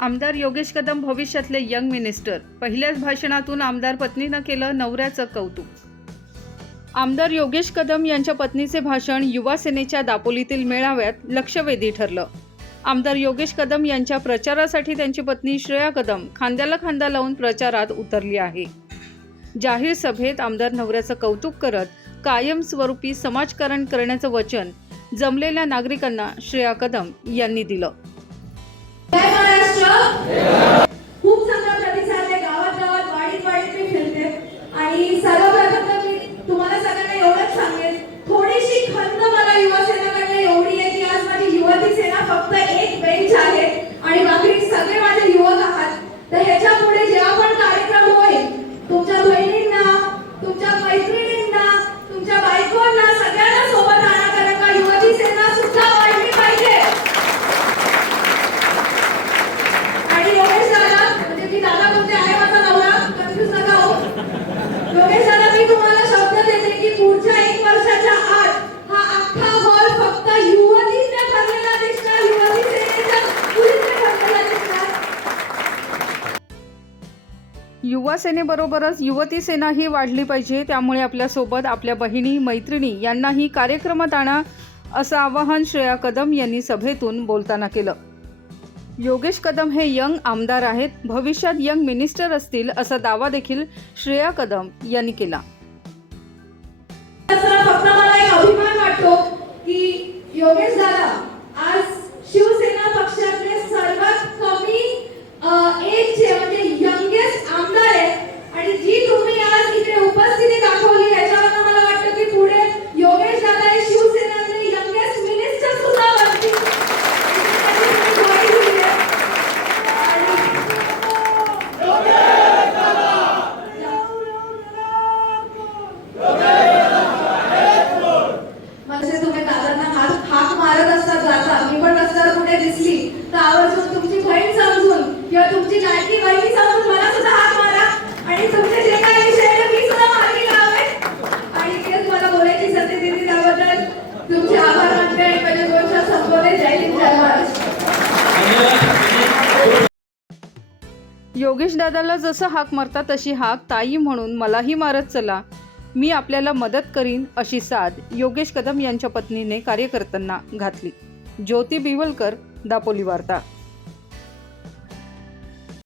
आमदार योगेश कदम भविष्यातले young minister. पहिल्याच भाषणातून आमदार पत्नीनं केलं नवऱ्याचं कौतुक. आमदार योगेश कदम यांच्या पत्नीचे भाषण युवा सेनेच्या दापोलीतील मेळाव्यात लक्षवेधी ठरलं. आमदार योगेश कदम यांच्या प्रचारासाठी त्यांची पत्नी श्रेया कदम खांद्याला खांदा लावून प्रचारात उतरली आहे. जाहीर सभेत आमदार नवऱ्याचं कौतुक करत कायमस्वरूपी समाजकारण करण्याचं वचन जमलेल्या नागरिकांना श्रेया कदम यांनी दिलं. महाराष्ट्र खूप चांगला प्रतिसाद आहे. गावात गावात वाडीत वाडीत मी फिरते. आणि सर्वप्रथम तर मी तुम्हाला सगळ्यांना एवढंच सांगेन युवा सेनेबरोबरच युवती सेनाही वाढली पाहिजे त्यामुळे आपल्यासोबत आपल्या बहिणी मैत्रिणी यांनाही कार्यक्रमात आणा असं आवाहन श्रेया कदम यांनी सभेतून बोलताना केलं. योगेश कदम हे यंग आमदार आहेत भविष्यात यंग मिनिस्टर असतील असा दावा देखील श्रेया कदम यांनी केला. योगेश दादाला जसं हाक मारता तशी हाक ताई म्हणून मलाही मारत चला. मी आपल्याला मदत करीन अशी साद योगेश कदम यांच्या पत्नीने कार्यकर्त्यांना घातली. ज्योती बिवलकर दापोली वार्ता.